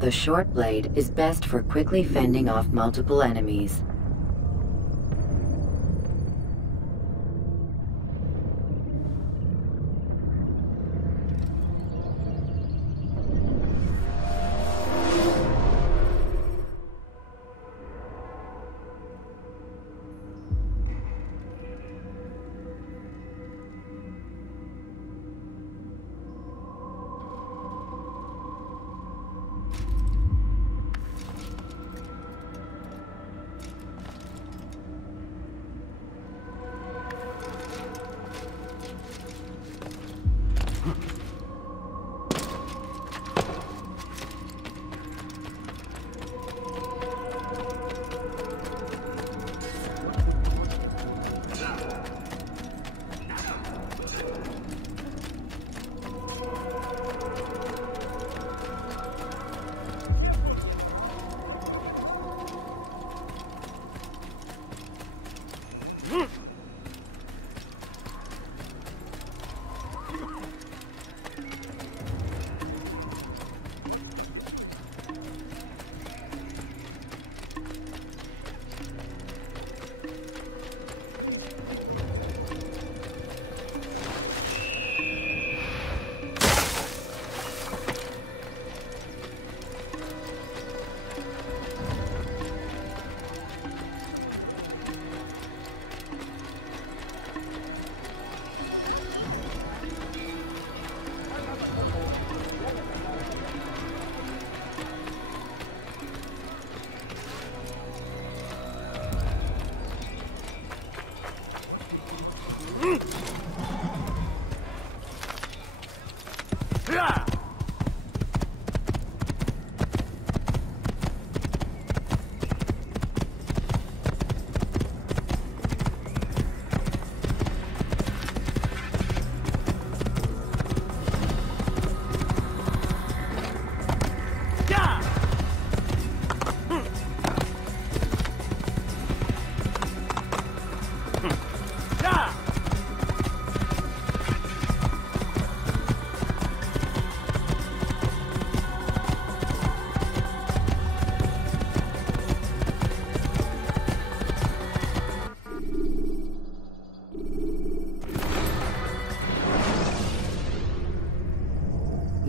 The short blade is best for quickly fending off multiple enemies.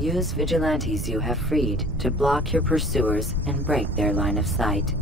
Use vigilantes you have freed to block your pursuers and break their line of sight.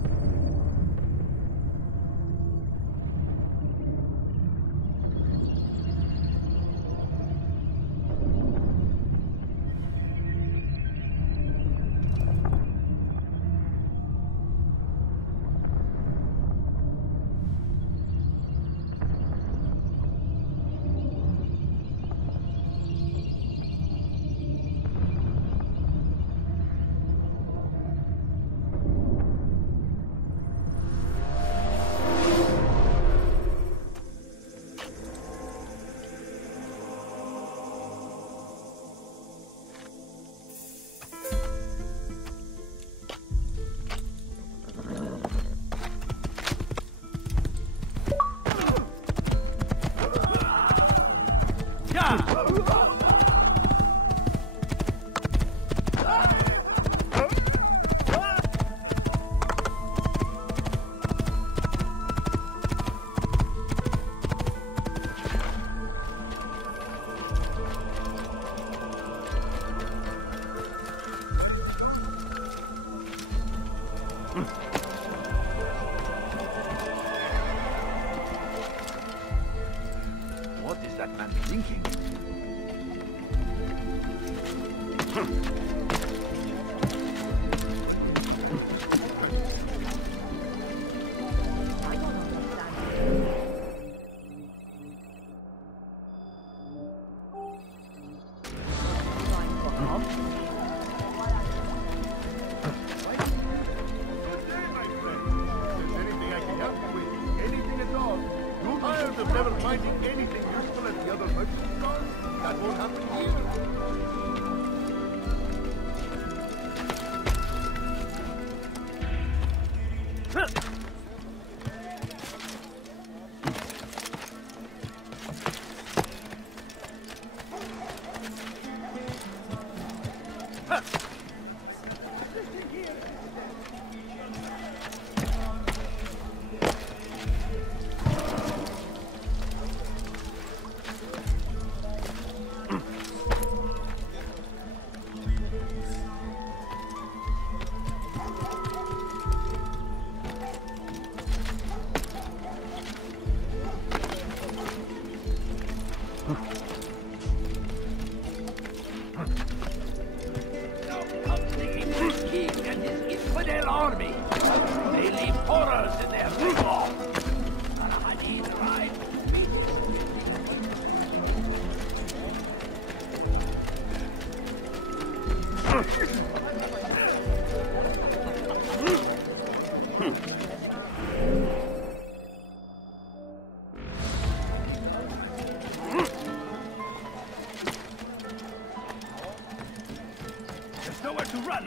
What is that man thinking?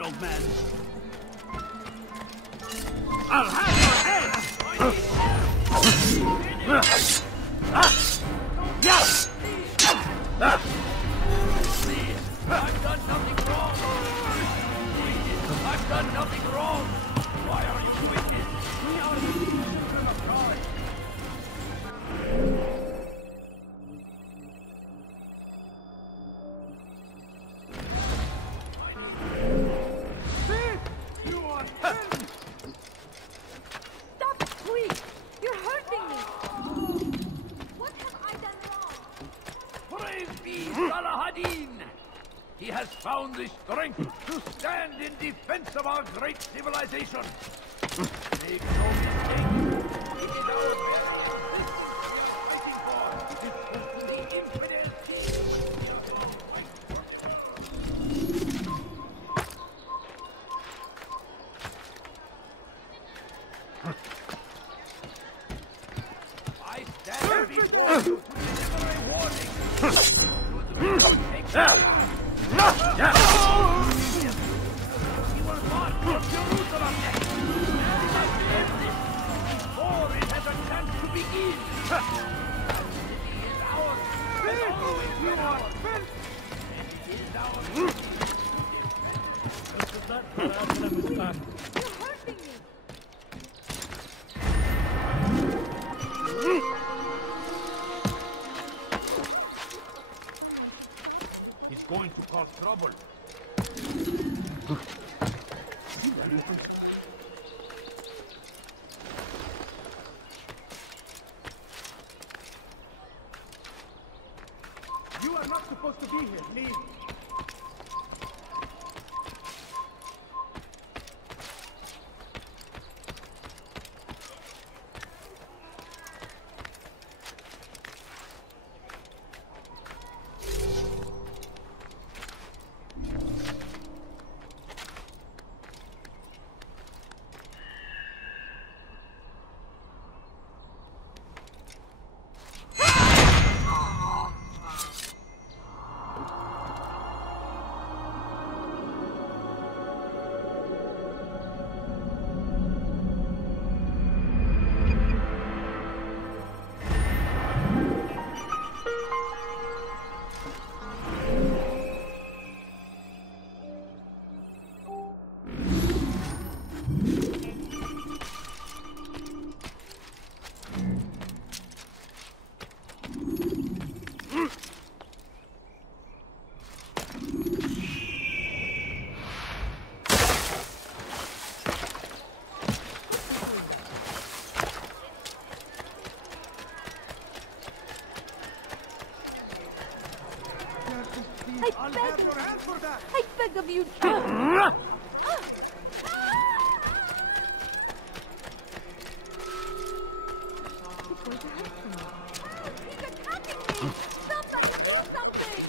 Old man. I'll have your head! I've done nothing wrong! I've done nothing wrong! Why are you doing this? We are the children of God! He has found the strength to stand in defense of our great civilization. Make no mistake, it is our best. This is what we are fighting for. The infidel king. I stand before you to deliver a warning. Should we not take that? He will march for Jerusalem next. We must end this before it has a chance to begin. The city is ours. It has always been ours. And it is ours. You're hurting me. He's going to cause trouble. You are not supposed to be here. Leave. I'll have your hand for that. I beg of you. He's going to hurt me. He's attacking me! Somebody do something!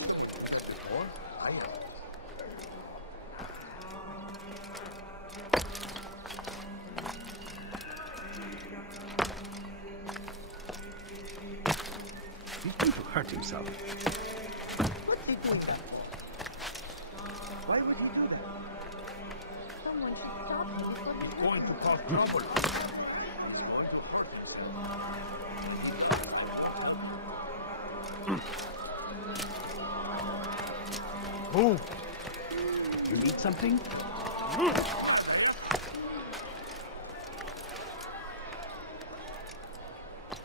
He's going to hurt himself. What's he doing that? Why would he do that? Someone should stop me before he He's going to cause trouble. Move. You need something?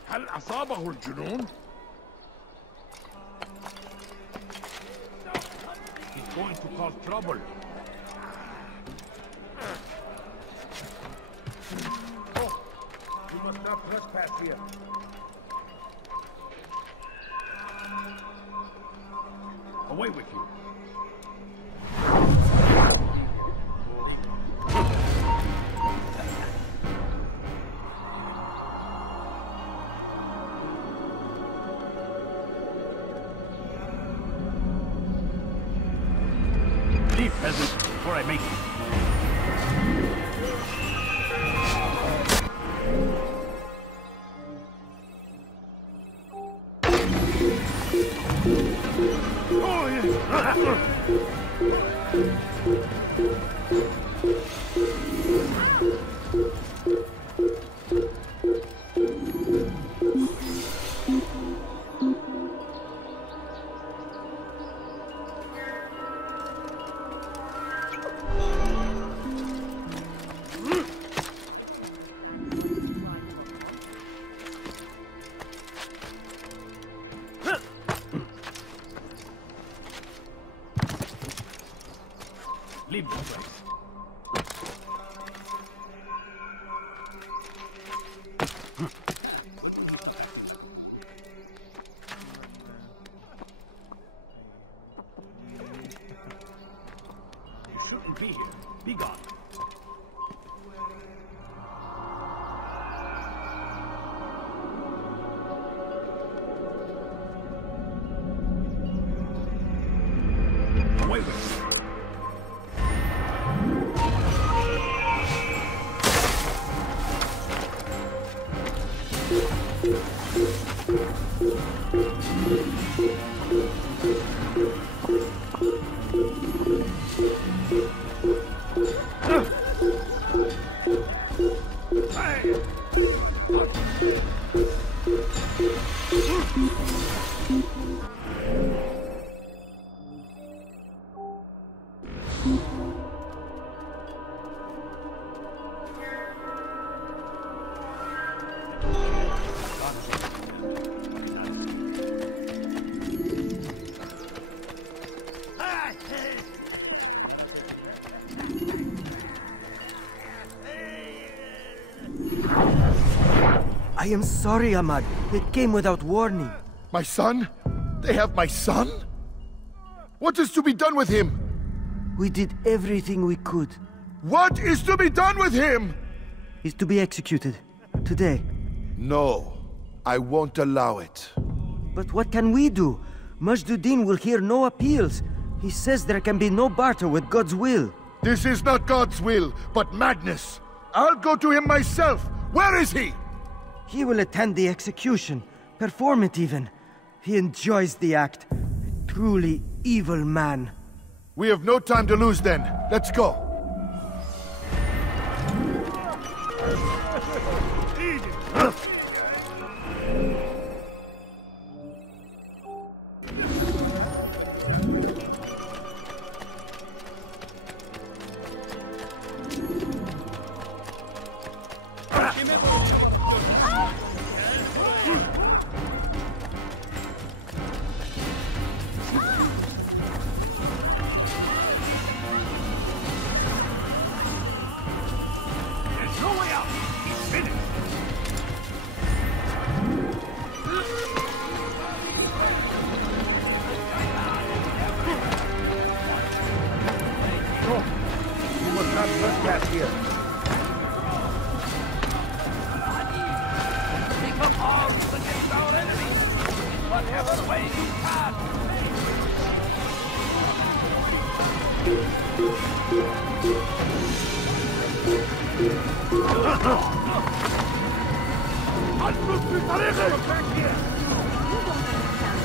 هل أصابه الجنون؟ He's going to cause trouble. Oh, you must not trespass here. Away with you. Leave, peasant, before I make you. Oh, yes. Leave this place. You shouldn't be here. Be gone. Away with you. I am sorry, Ahmad. It came without warning. My son? They have my son? What is to be done with him? We did everything we could. What is to be done with him? He's to be executed. Today. No, I won't allow it. But what can we do? Majduddin will hear no appeals. He says there can be no barter with God's will. This is not God's will, but madness. I'll go to him myself. Where is he? He will attend the execution. Perform it even. He enjoys the act. A truly evil man. We have no time to lose then. Let's go.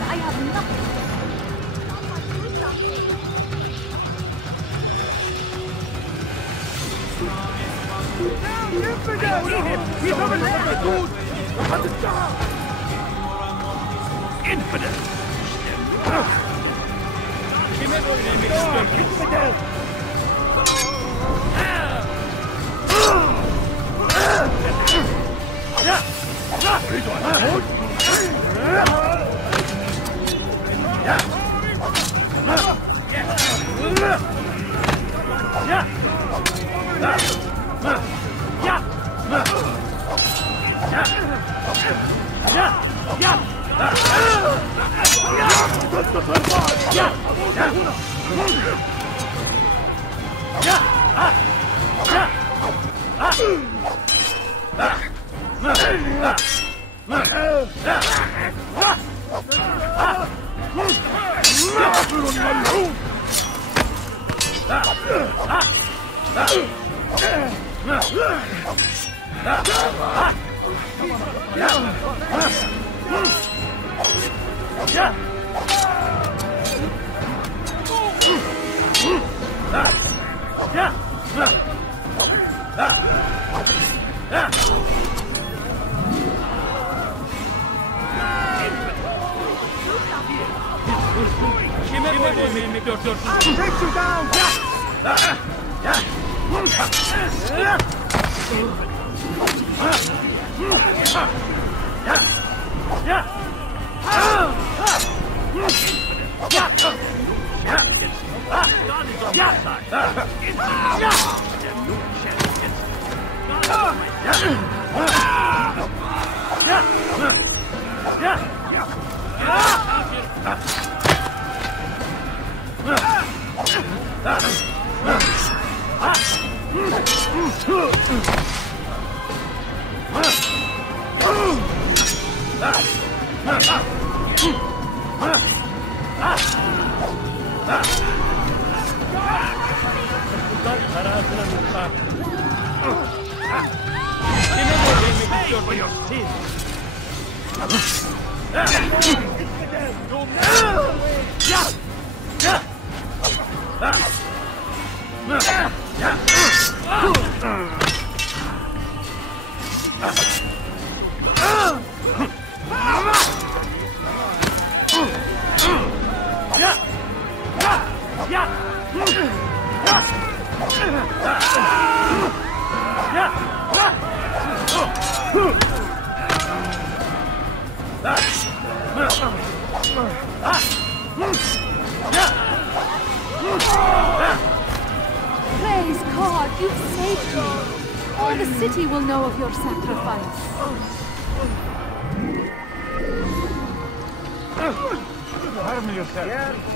I have nothing. Someone do something. He's over there! Infidel! Praise God, you've saved me. All the city will know of your sacrifice. Harm yourself.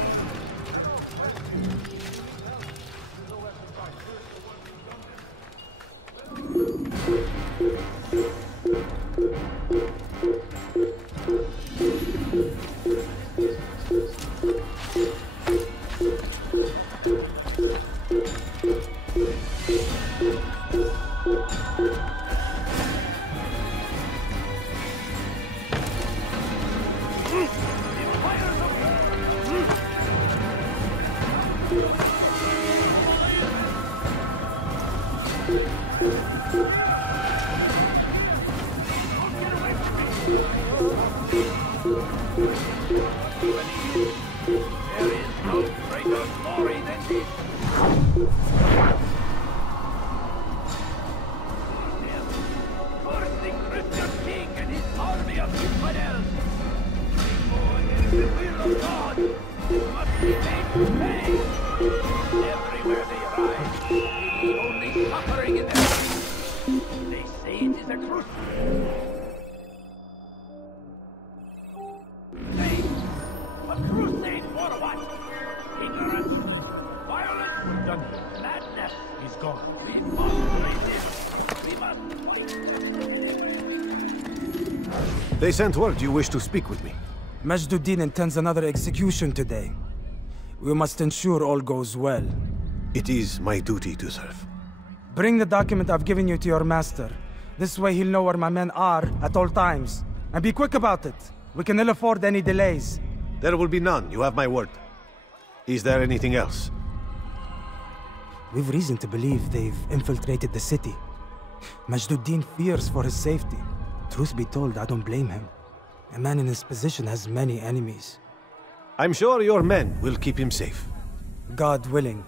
They sent word you wish to speak with me. Majduddin intends another execution today. We must ensure all goes well. It is my duty to serve. Bring the document I've given you to your master. This way he'll know where my men are at all times. And be quick about it. We can ill afford any delays. There will be none, you have my word. Is there anything else? We've reason to believe they've infiltrated the city. Majduddin fears for his safety. Truth be told, I don't blame him. A man in his position has many enemies. I'm sure your men will keep him safe. God willing.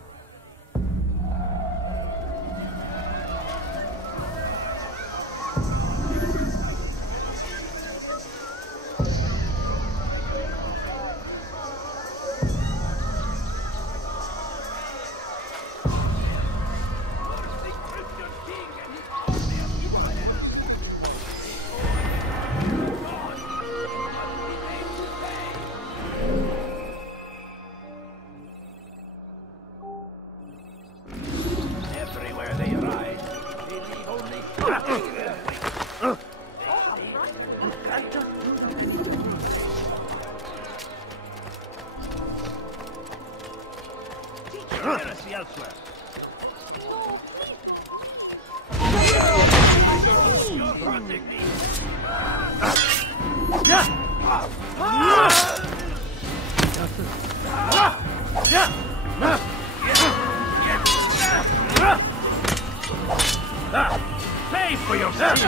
Pay for your sins!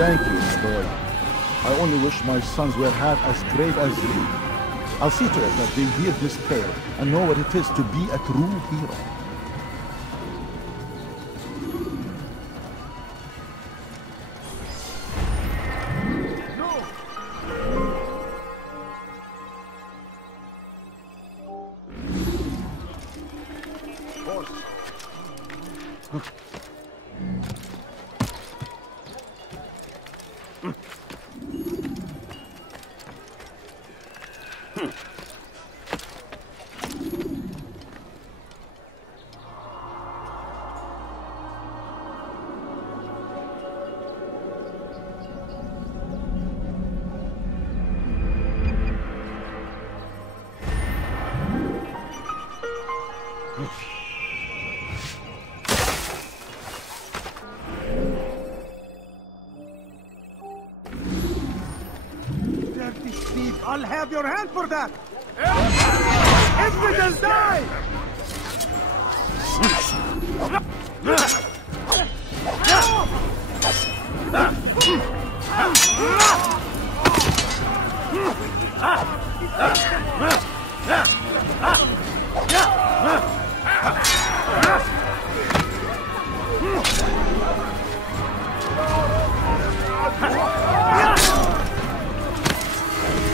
Thank you, my boy. I only wish my sons were half as brave as you. I'll see to it that they hear this tale and know what it is to be a true hero. I'll have your hand for that! Infidels die!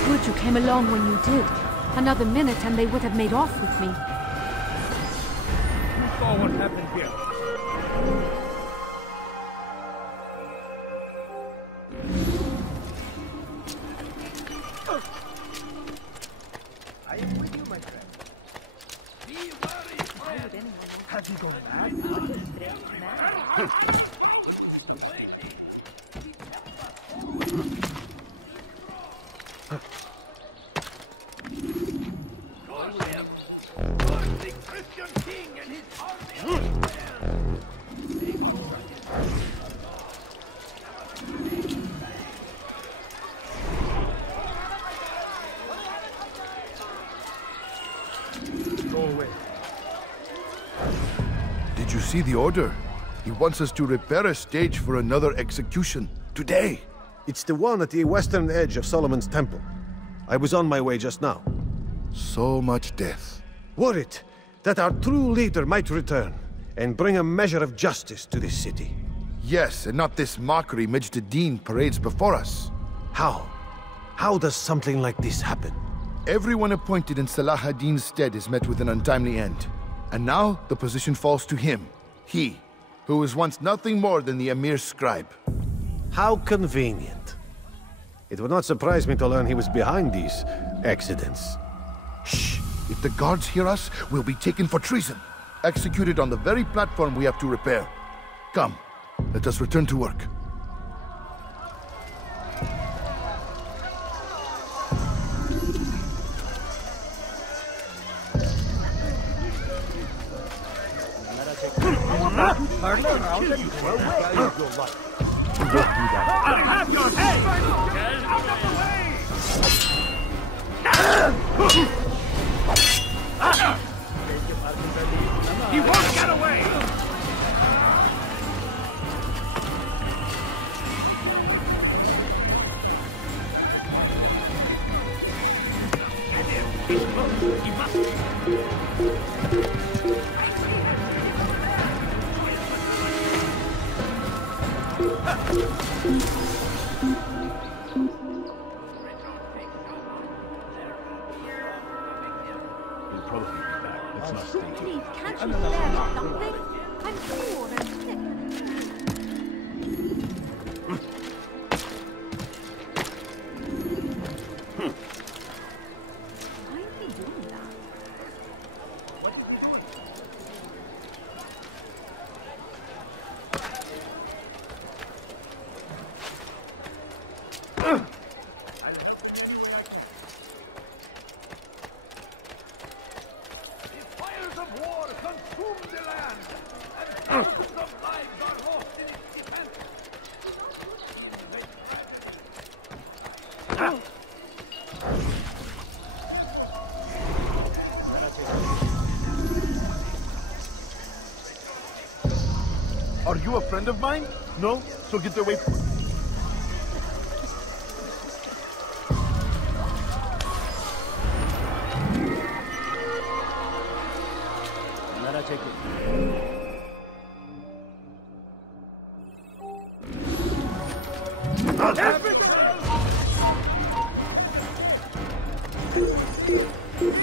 Good you came along when you did. Another minute and they would have made off with me. You saw what happened here. I am with you, my friend. Be worried, friend. Have you gone mad? The Christian king and his army Go away. Did you see the order? He wants us to repair a stage for another execution. Today! It's the one at the western edge of Solomon's temple. I was on my way just now. So much death. Worried that our true leader might return and bring a measure of justice to this city. Yes, and not this mockery Majduddin parades before us. How? How does something like this happen? Everyone appointed in Salah ad-Din's stead is met with an untimely end. And now the position falls to him. He, who was once nothing more than the Emir's scribe. How convenient. It would not surprise me to learn he was behind these accidents. Shh! If the guards hear us, we'll be taken for treason. Executed on the very platform we have to repair. Come, let us return to work. I'll have your head! Out of the way! He won't get away! He must... He'll probably be back. Let's not stay here. Please, can't you spare me something? I'm poor and sick. Why is he doing that? Fires of war consume the land, and thousands of lives are lost in its defense. Are you a friend of mine? No? So get away from me.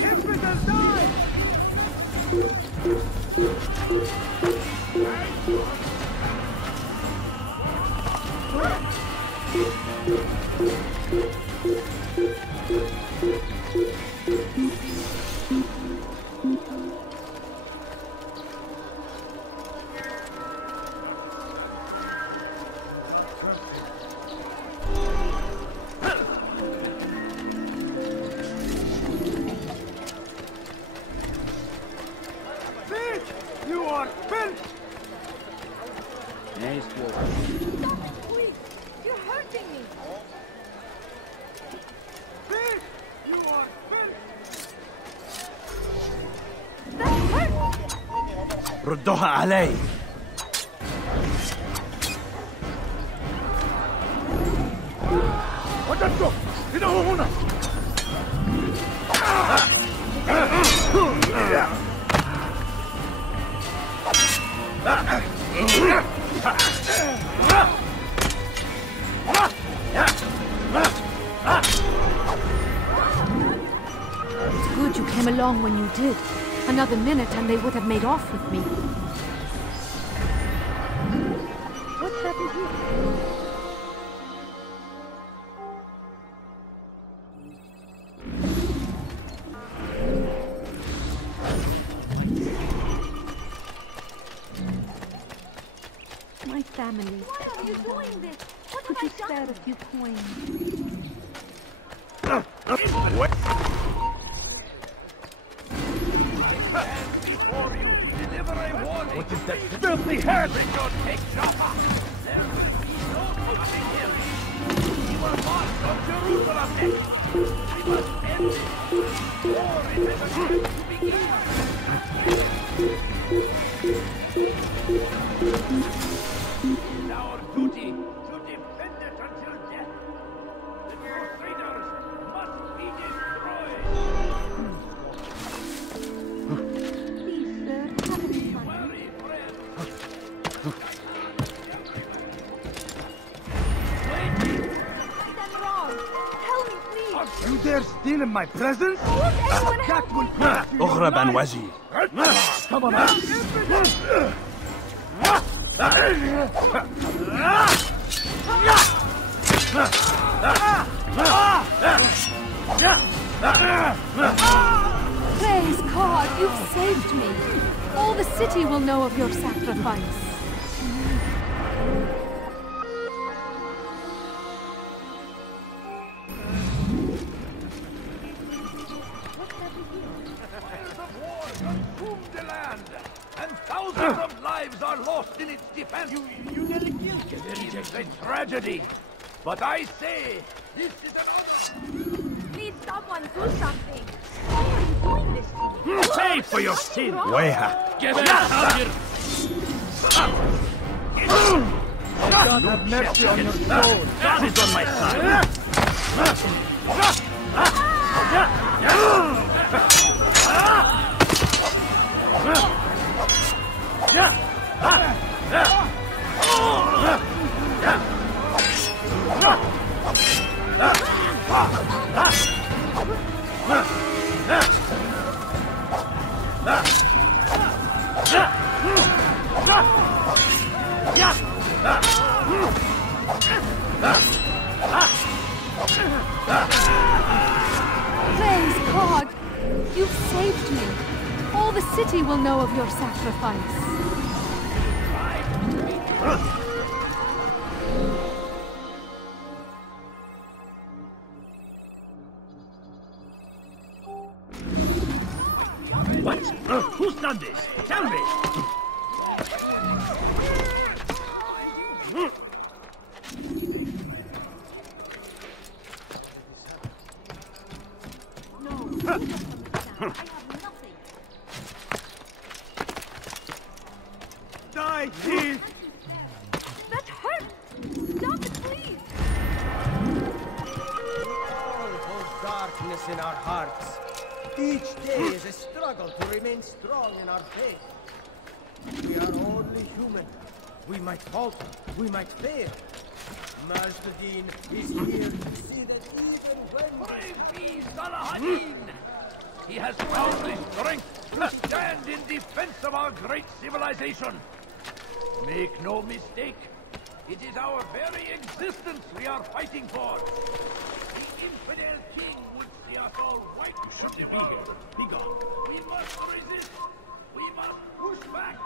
Infidels die! You are filth! Stop, please! You're hurting me! Filth! You are filth! That hurts! ردوها علي. وجدته! إنه هنا! It's good you came along when you did. Another minute and they would have made off with me. What's happened here? My family. Why are you doing this? What could you spare a few coins? Before you to deliver a warning! What is that filthy head? Richard, take Jaffa! There will be no coming here! He will march on Jerusalem next! We must end this! War is at a time to begin! It is our duty to defend it until death! The Crusaders must be destroyed! Please, sir, have me money. Worry, friend! I'm wrong. Tell me, please. You dare steal in my presence? Won't anyone help me? اغرب عن وجهي. Come on! Praise God, you've saved me. All the city will know of your sacrifice. Fires of war consume the land, and thousands of lives are lost in its defense. You nearly killed him. It is a tragedy. But I say, this is an honor. Please, someone do something. Why are you doing this to me? Pay for your sin! Weha! Give it up! God have mercy on your soul. God is on my Praise God, you've saved me. All the city will know of your sacrifice. What? Who's done this? Tell me! Die, thief! That hurt! Stop it, please! All hold darkness in our hearts. Each day is a struggle to remain strong in our faith. We are only human. We might falter, we might fail. Majd-Addin is here to see that even when... Praise be Salah-ad-Din! He has found the strength to stand in defense of our great civilization. Make no mistake, it is our very existence we are fighting for. The infidel king would see us all white. You shouldn't be here. Be gone. We must resist. We must push back.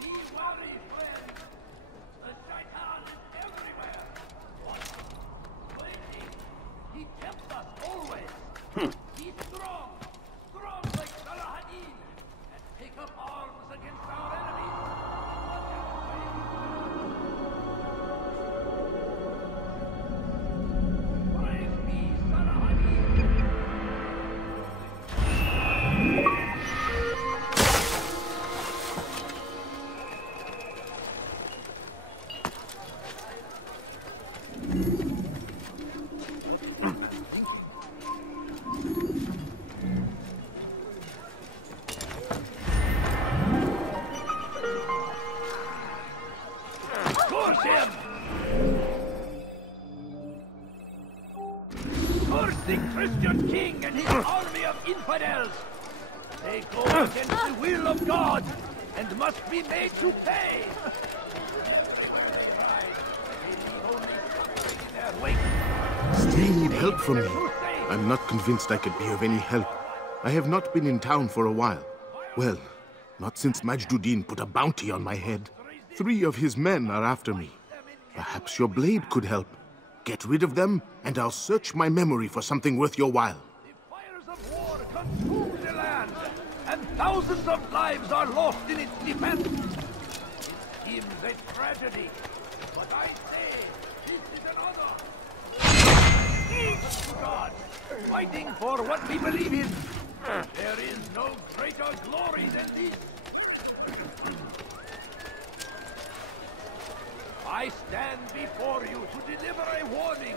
Be wary, friends. The Shaitan is everywhere. Waiting. He tempts us always. Be strong. Strong like Salah-ad-Din. And take up arms against our enemies. Praise be Salah-ad-Din. Curse him! Curse the Christian king and his army of infidels! They go against the will of God and must be made to pay! Still need help from me. I'm not convinced I could be of any help. I have not been in town for a while. Well, not since Majd-Addin put a bounty on my head. 3 of his men are after me. Perhaps your blade could help. Get rid of them, and I'll search my memory for something worth your while. The fires of war consume the land, and thousands of lives are lost in its defense. It seems a tragedy, but I say this is an honor. To God, fighting for what we believe in. There is no greater glory than this. I stand before you to deliver a warning.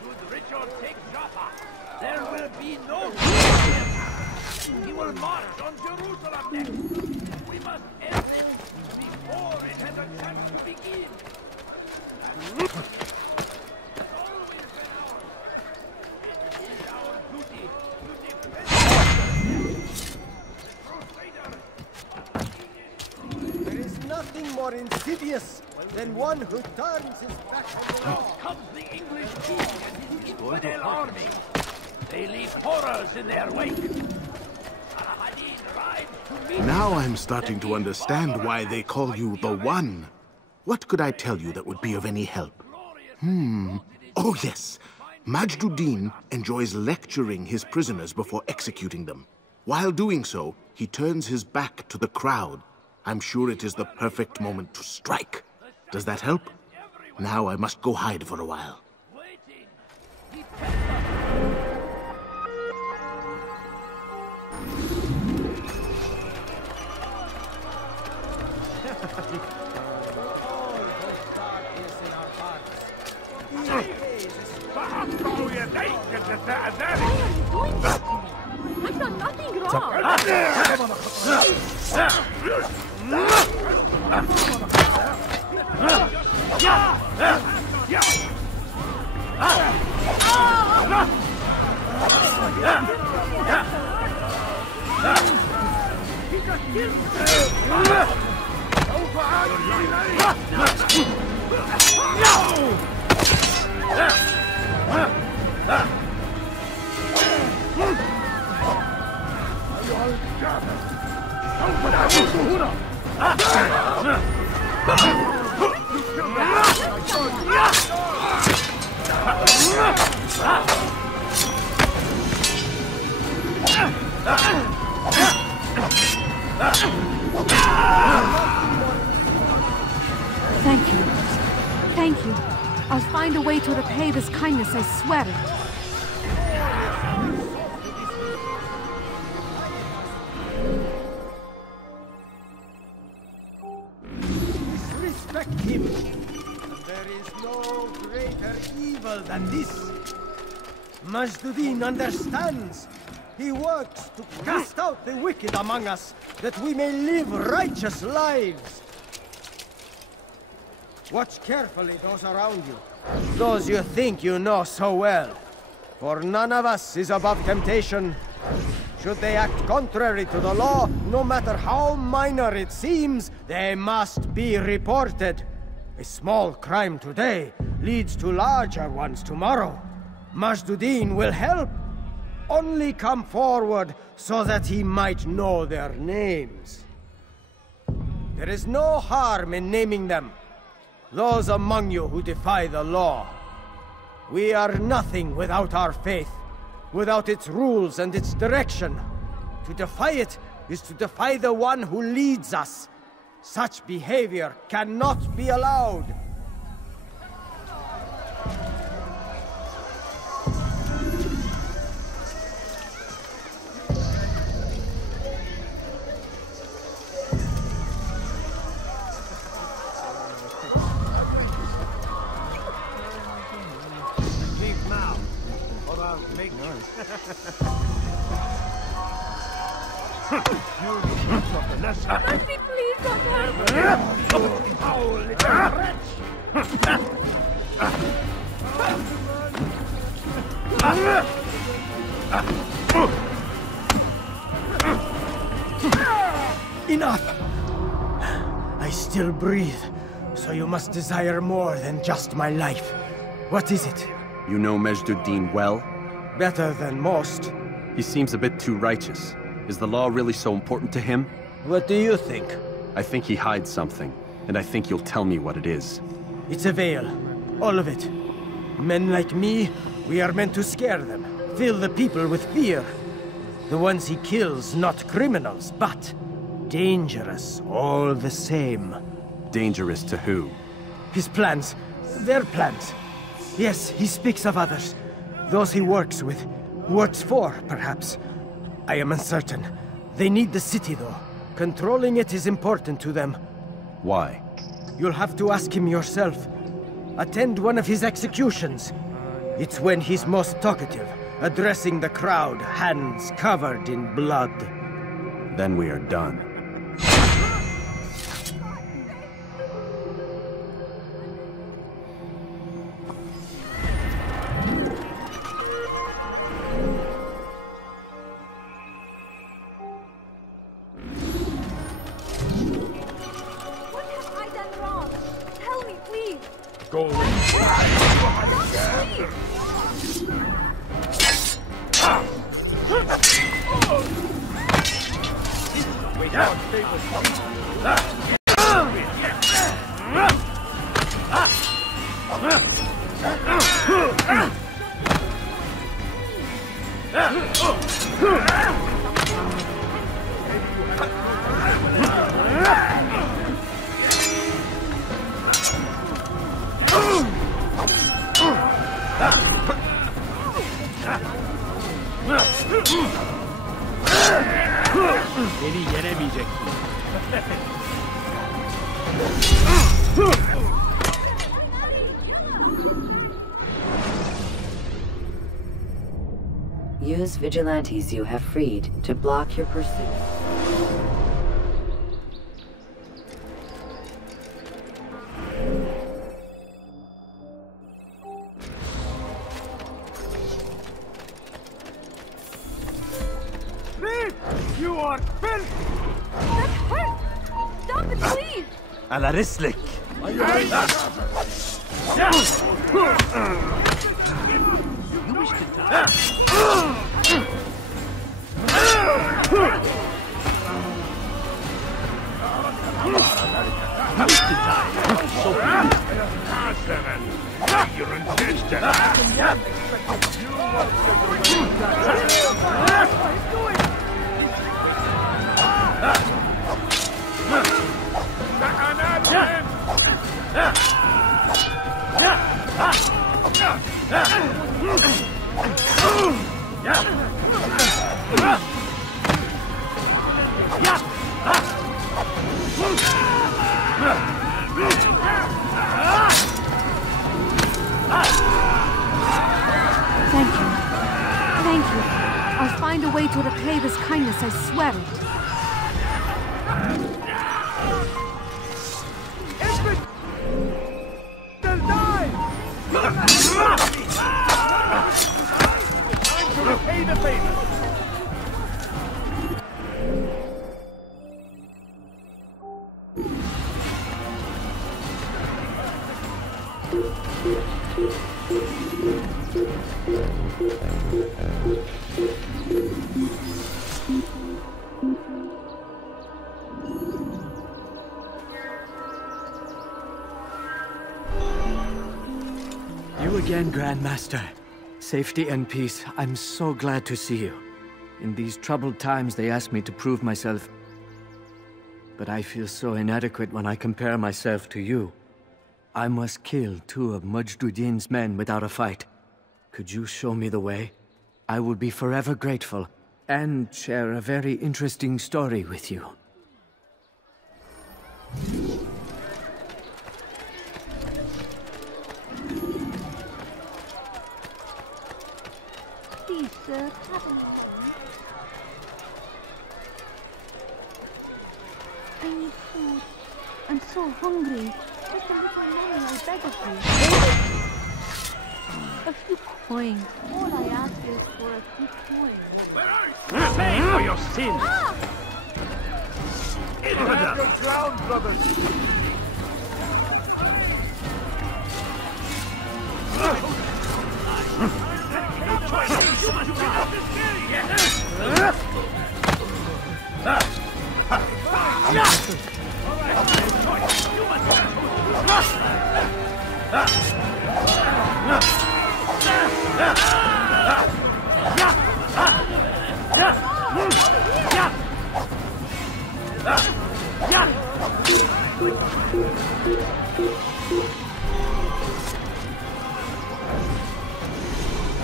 Should Richard take Jaffa, there will be no him. He will march on Jerusalem next. We must end it before it has a chance to begin. It's always been ours. It is our duty to defend the Crusaders. There is nothing more insidious than one who turns his back on the law. Comes the English king and his infidel army. They leave horrors in their wake. Al-Hadid rides to meet Now I'm starting to understand why they call you the One. What could I tell you that would be of any help? Oh yes. Majduddin enjoys lecturing his prisoners before executing them. While doing so, he turns his back to the crowd. I'm sure it is the perfect moment to strike. Does that help? Now I must go hide for a while. waiting. All hold darkness in our hearts. Each day is a فأقطع يديك جزاء ذلك. I've done nothing wrong. Thank you. Thank you. I'll find a way to repay this kindness, I swear it. Respect him. There is no greater evil than this. Majduddin understands. He works to cast out the wicked among us, that we may live righteous lives. Watch carefully those around you, those you think you know so well. For none of us is above temptation. Should they act contrary to the law, no matter how minor it seems, they must be reported. A small crime today leads to larger ones tomorrow. Majduddin will help. Only come forward so that he might know their names. There is no harm in naming them. Those among you who defy the law. We are nothing without our faith, without its rules and its direction. To defy it is to defy the one who leads us. Such behavior cannot be allowed. Leave now, or I'll make you. Mercy, please, God help me. Foul little wretch! Enough! I still breathe, so you must desire more than just my life. What is it? You know Majduddin well? Better than most. He seems a bit too righteous. Is the law really so important to him? What do you think? I think he hides something, and I think you'll tell me what it is. It's a veil. All of it. Men like me, we are meant to scare them, fill the people with fear. The ones he kills, not criminals, but dangerous all the same. Dangerous to who? His plans, their plans. Yes, he speaks of others. Those he works with, works for, perhaps. I am uncertain. They need the city, though. Controlling it is important to them. Why? You'll have to ask him yourself. Attend one of his executions. It's when he's most talkative, addressing the crowd, hands covered in blood. Then we are done. What have I done wrong? Go. Wait, God, stay with Beni yenemeyeceksin. Use vigilantes you have freed to block your pursuit. You are filth! That hurt! Stop it, please! على رسلك. You wish to die? So you're unjust. Thank you. Thank you. I'll find a way to repay this kindness, I swear it. They'll die! Time to repay the favor! You again, Grandmaster. Safety and peace. I'm so glad to see you. In these troubled times, they ask me to prove myself. But I feel so inadequate when I compare myself to you. I must kill 2 of Majduddin's men without a fight. Could you show me the way? I will be forever grateful, and share a very interesting story with you. Please, sir, have a I need food. I'm so hungry. Just a little money, I beg of you. A few coins. All I ask is for a few coins. Pay for your sins! Ah! Have your ground, brothers! No choice! You must get out this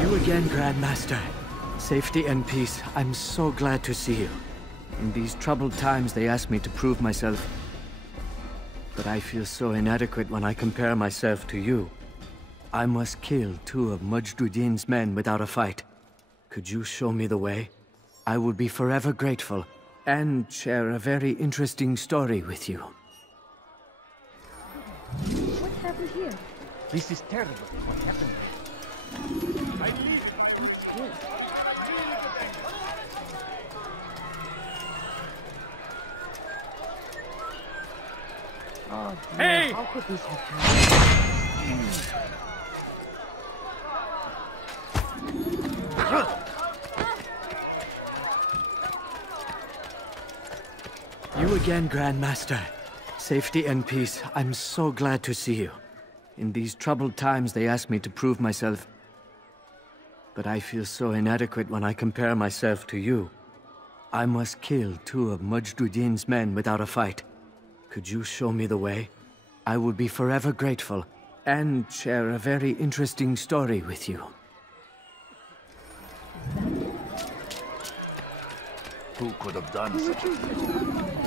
You again, Grandmaster. Safety and peace. I'm so glad to see you. In these troubled times, they ask me to prove myself. But I feel so inadequate when I compare myself to you. I must kill 2 of Majduddin's men without a fight. Could you show me the way? I will be forever grateful, and share a very interesting story with you. What happened here? This is terrible. What happened? What's this? Oh, dear. Hey! How could this have happened? You again, Grandmaster. Safety and peace. I'm so glad to see you. In these troubled times, they asked me to prove myself. But I feel so inadequate when I compare myself to you. I must kill 2 of Majduddin's men without a fight. Could you show me the way? I would be forever grateful, and share a very interesting story with you. Who could have done such a thing?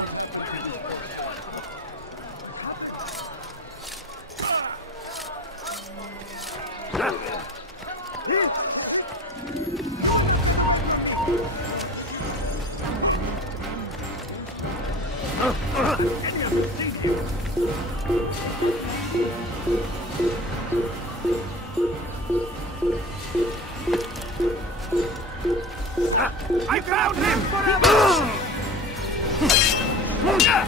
I found him forever!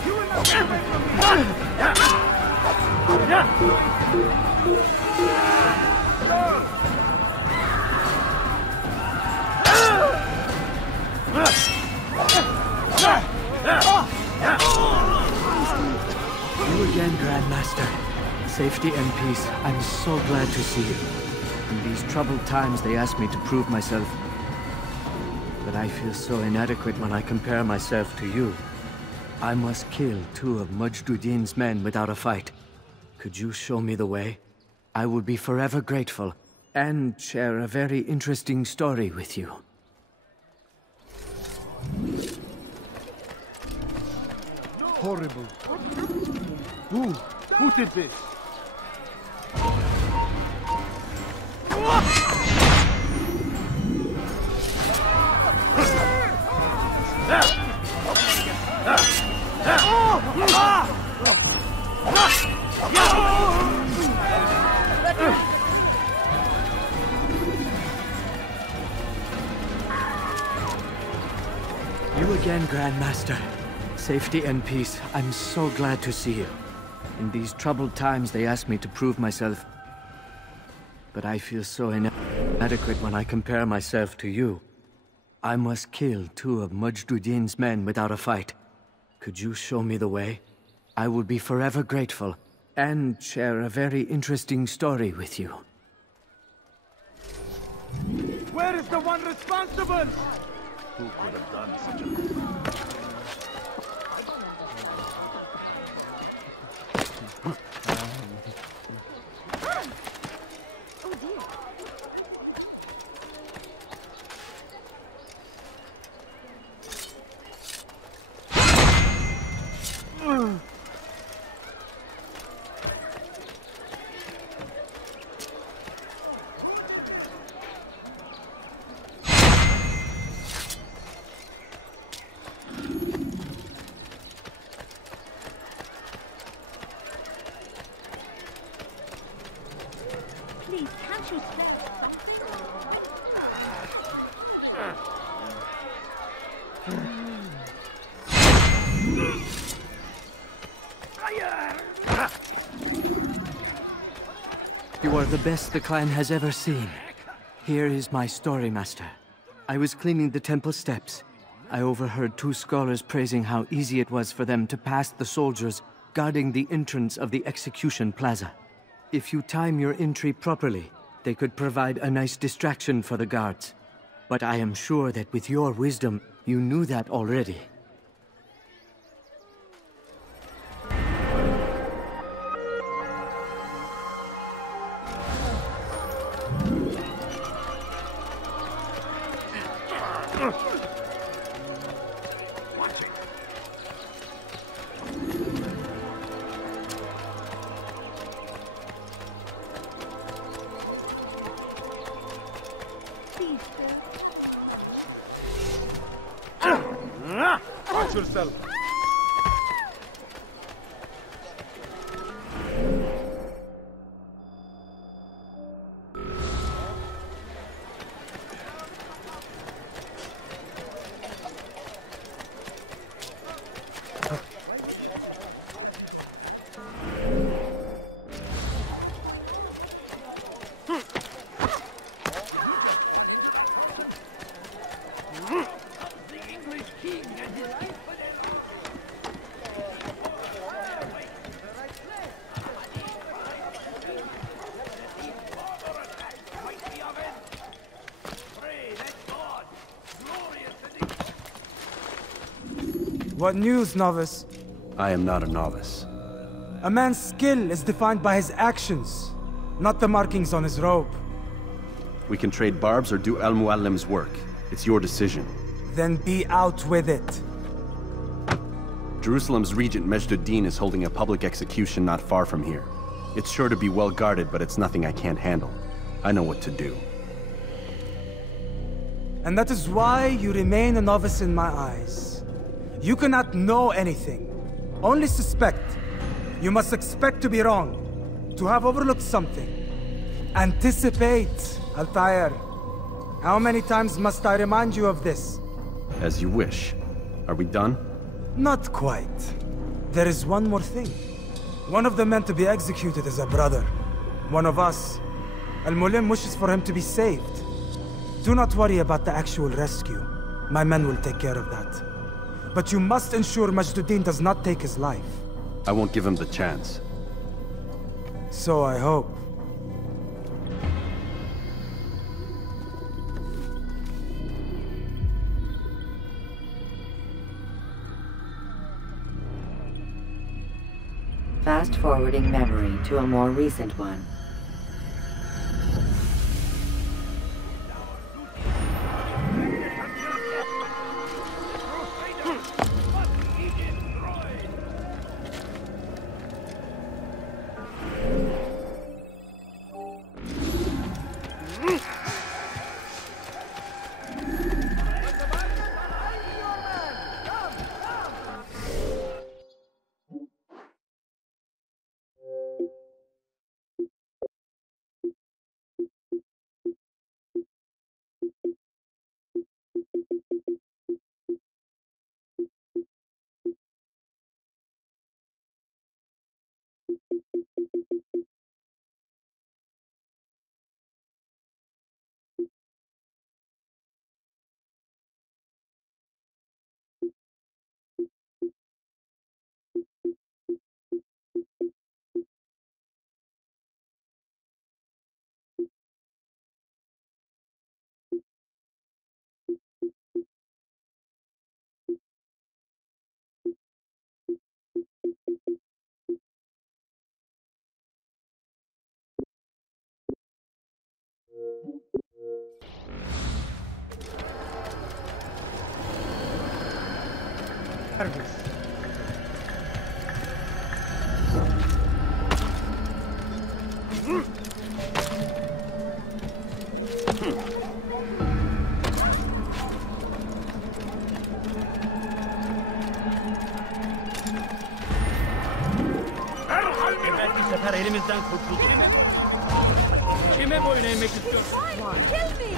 You will not get away from You again, Grandmaster. Safety and peace. I'm so glad to see you. In these troubled times, they asked me to prove myself. But I feel so inadequate when I compare myself to you. I must kill 2 of Majduddin's men without a fight. Could you show me the way? I would be forever grateful, and share a very interesting story with you. Horrible. Who did this? You again, Grandmaster. Safety and peace. I'm so glad to see you. In these troubled times, they asked me to prove myself. But I feel so inadequate when I compare myself to you. I must kill 2 of Majduddin's men without a fight. Could you show me the way? I would be forever grateful, and share a very interesting story with you. Where is the one responsible? Who could have done such a thing? Please, can't you stay? You are the best the clan has ever seen. Here is my story, Master. I was cleaning the temple steps. I overheard 2 scholars praising how easy it was for them to pass the soldiers guarding the entrance of the execution plaza. If you time your entry properly, they could provide a nice distraction for the guards. But I am sure that with your wisdom, you knew that already. Please stay. Watch yourself. What news, novice? I am not a novice. A man's skill is defined by his actions, not the markings on his robe. We can trade barbs or do Al-Muallim's work. It's your decision. Then be out with it. Jerusalem's regent Majd-ud-Din is holding a public execution not far from here. It's sure to be well guarded, but it's nothing I can't handle. I know what to do. And that is why you remain a novice in my eyes. You cannot know anything, only suspect. You must expect to be wrong, to have overlooked something. Anticipate, Altair. How many times must I remind you of this? As you wish. Are we done? Not quite. There is one more thing. One of the men to be executed is a brother. One of us. Al-Mualim wishes for him to be saved. Do not worry about the actual rescue. My men will take care of that. But you must ensure Majd-ud-Din does not take his life. I won't give him the chance. So I hope. Fast-forwarding memory to a more recent one. Elimizden kurtuldu. Kime boyun eğmek istiyorsun? Kill me!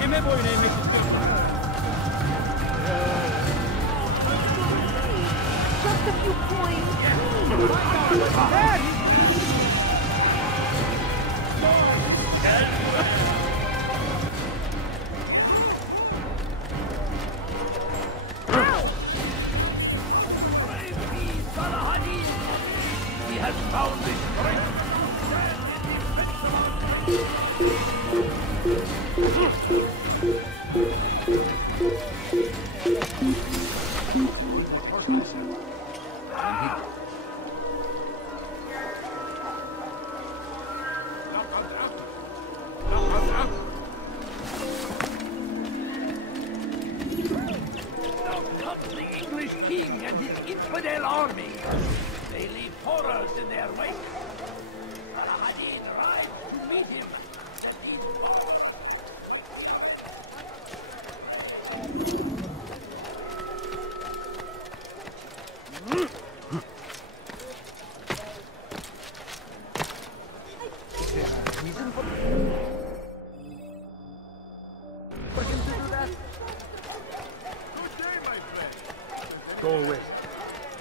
Kime boyun eğmek istiyorsun? Just a few coins. He has found his strength. and his infidel army. They leave horrors in their wake. Al-Hadid rides to meet him. Go away.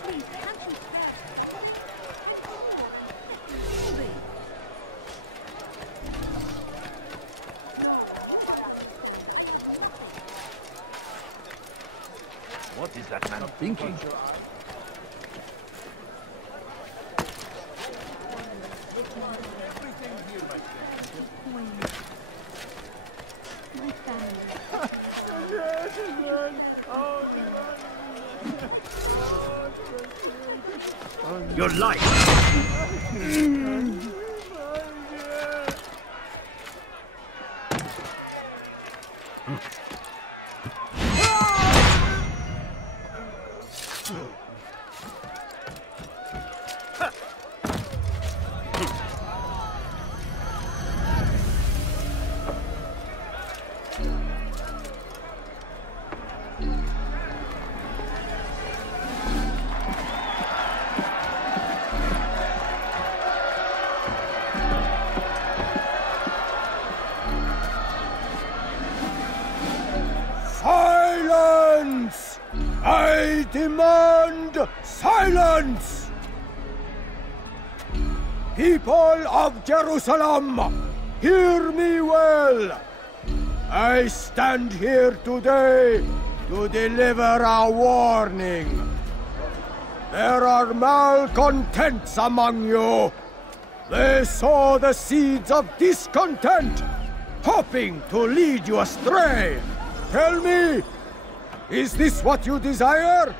Please, can't you stand? What is that man thinking? My family. Your life! Silence! I demand silence! People of Jerusalem, hear me well. I stand here today to deliver a warning. There are malcontents among you. They sow the seeds of discontent, hoping to lead you astray. Tell me, is this what you desire?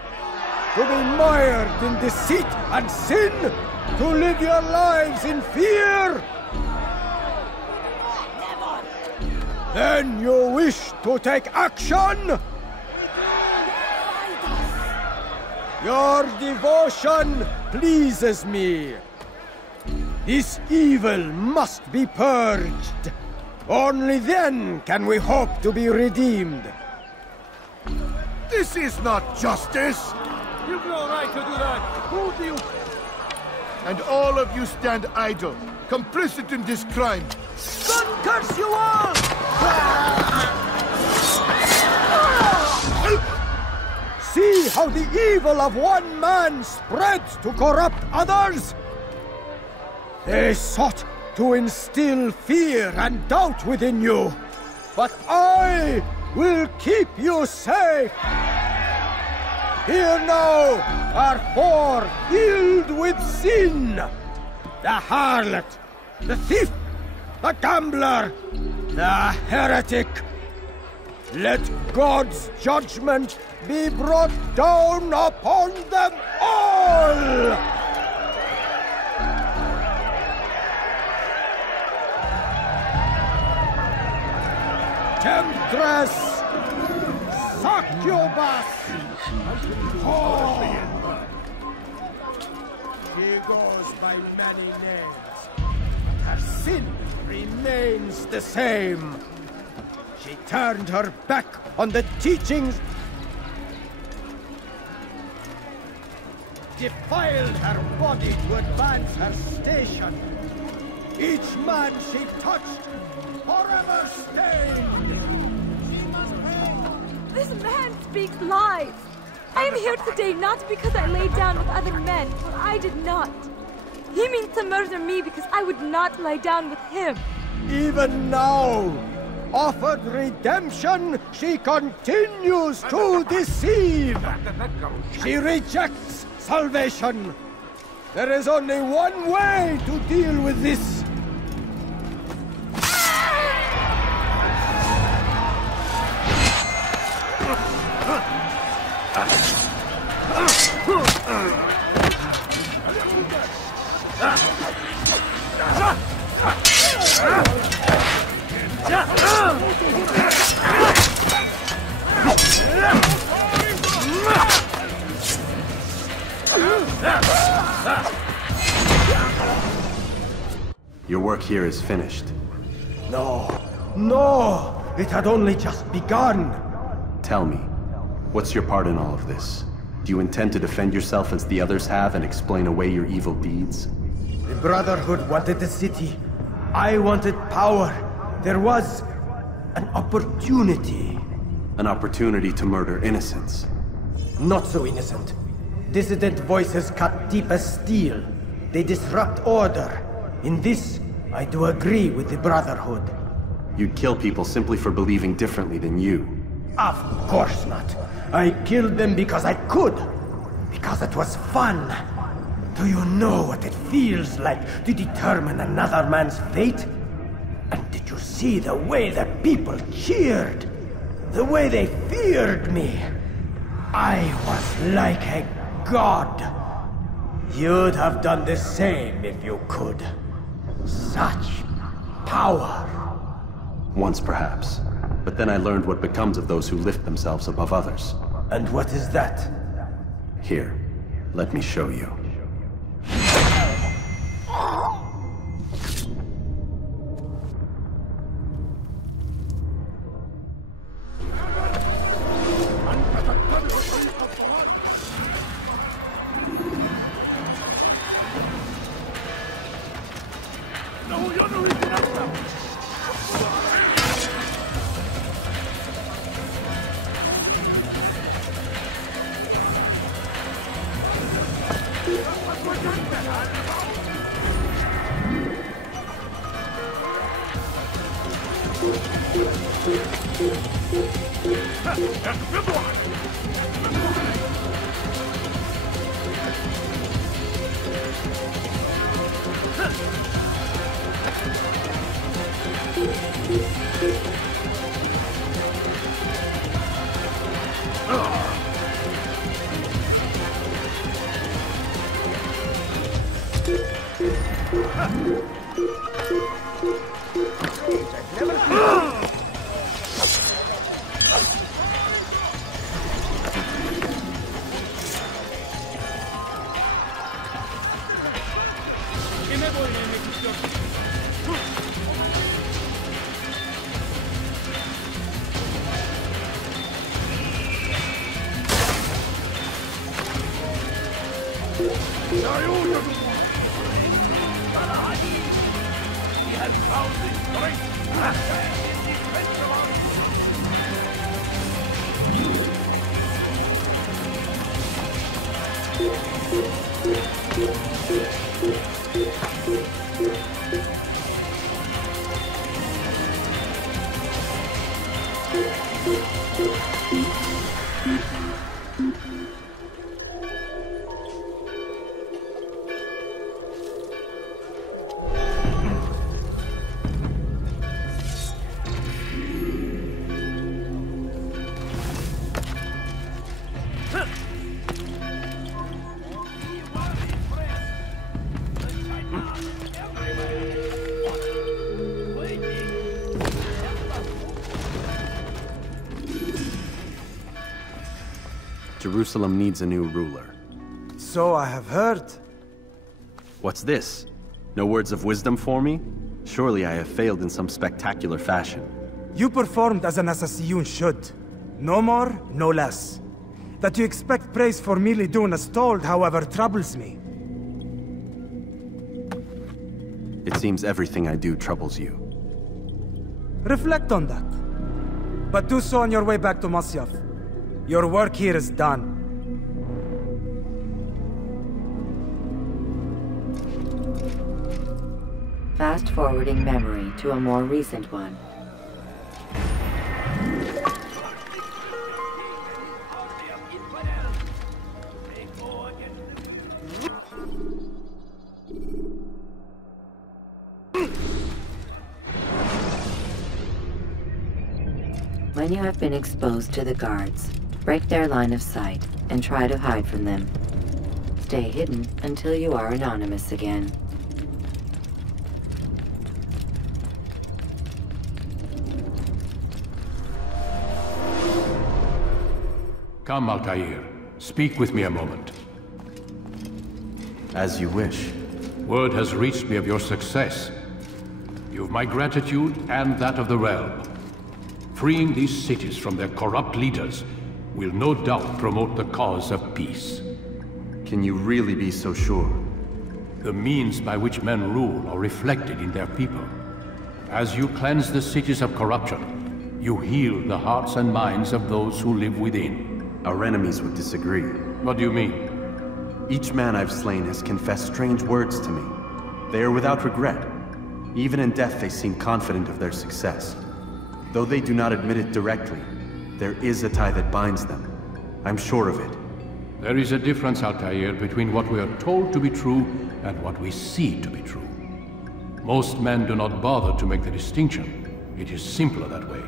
To be mired in deceit and sin? To live your lives in fear? Then you wish to take action? Your devotion pleases me. This evil must be purged. Only then can we hope to be redeemed. This is not justice! You've no right to do that! Who do you... And all of you stand idle, complicit in this crime. God curse you all! See how the evil of one man spreads to corrupt others? They sought to instill fear and doubt within you, but I will keep you safe. Here now are four filled with sin: the harlot, the thief, the gambler, the heretic. Let God's judgment be brought down upon them all! Temptress, succubus, whore. She goes by many names, but her sin remains the same. She turned her back on the teachings, defiled her body to advance her station. Each man she touched, forever stained. She must pay. This man speaks lies. I am here today not because I laid down with other men, for I did not. He means to murder me because I would not lie down with him. Even now, offered redemption, she continues to deceive. She rejects salvation. There is only one way to deal with this. work here is finished. No, no! It had only just begun! Tell me, what's your part in all of this? Do you intend to defend yourself as the others have and explain away your evil deeds? The Brotherhood wanted the city. I wanted power. There was an opportunity. An opportunity to murder innocents. Not so innocent. Dissident voices cut deep as steel. They disrupt order. In this, I do agree with the Brotherhood. You'd kill people simply for believing differently than you. Of course not. I killed them because I could. Because it was fun. Do you know what it feels like to determine another man's fate? And did you see the way the people cheered? The way they feared me? I was like a god. You'd have done the same if you could. Such power. Once perhaps. But then I learned what becomes of those who lift themselves above others. And what is that? Here, let me show you. Jerusalem needs a new ruler. So I have heard. What's this? No words of wisdom for me? Surely I have failed in some spectacular fashion. You performed as an assassin should. No more, no less. That you expect praise for merely doing as told, however, troubles me. It seems everything I do troubles you. Reflect on that. But do so on your way back to Masyaf. Your work here is done. Fast-forwarding memory to a more recent one. When you have been exposed to the guards, break their line of sight and try to hide from them. Stay hidden until you are anonymous again. Come, Altair. Speak with me a moment. As you wish. Word has reached me of your success. You've my gratitude and that of the realm. Freeing these cities from their corrupt leaders will no doubt promote the cause of peace. Can you really be so sure? The means by which men rule are reflected in their people. As you cleanse the cities of corruption, you heal the hearts and minds of those who live within. Our enemies would disagree. What do you mean? Each man I've slain has confessed strange words to me. They are without regret. Even in death they seem confident of their success. Though they do not admit it directly, there is a tie that binds them. I'm sure of it. There is a difference, Altair, between what we are told to be true and what we see to be true. Most men do not bother to make the distinction. It is simpler that way.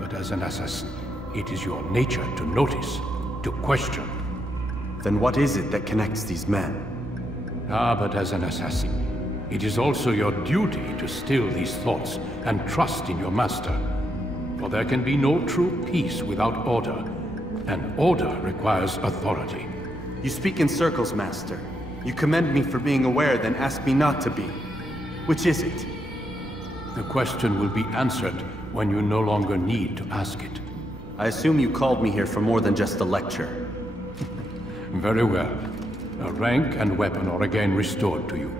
But as an assassin, it is your nature to notice, to question. Then what is it that connects these men? But as an assassin, it is also your duty to still these thoughts and trust in your master. For there can be no true peace without order, and order requires authority. You speak in circles, Master. You commend me for being aware, then ask me not to be. Which is it? The question will be answered when you no longer need to ask it. I assume you called me here for more than just a lecture. Very well. A rank and weapon are again restored to you.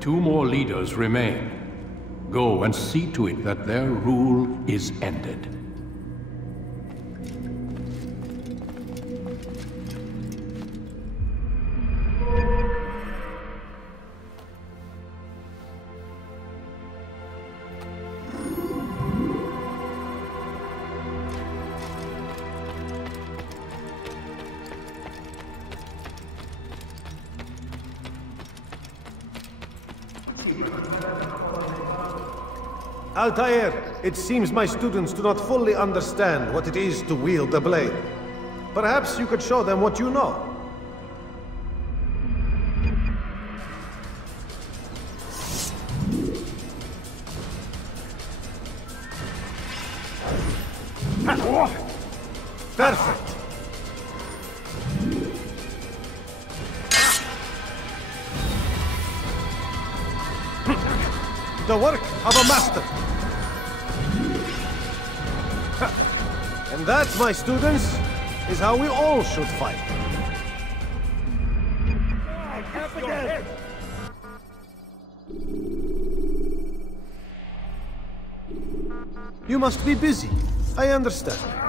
2 more leaders remain. Go and see to it that their rule is ended. Altair, it seems my students do not fully understand what it is to wield the blade. Perhaps you could show them what you know. Perfect. The work of a master. And that, my students, is how we all should fight. You must be busy. I understand.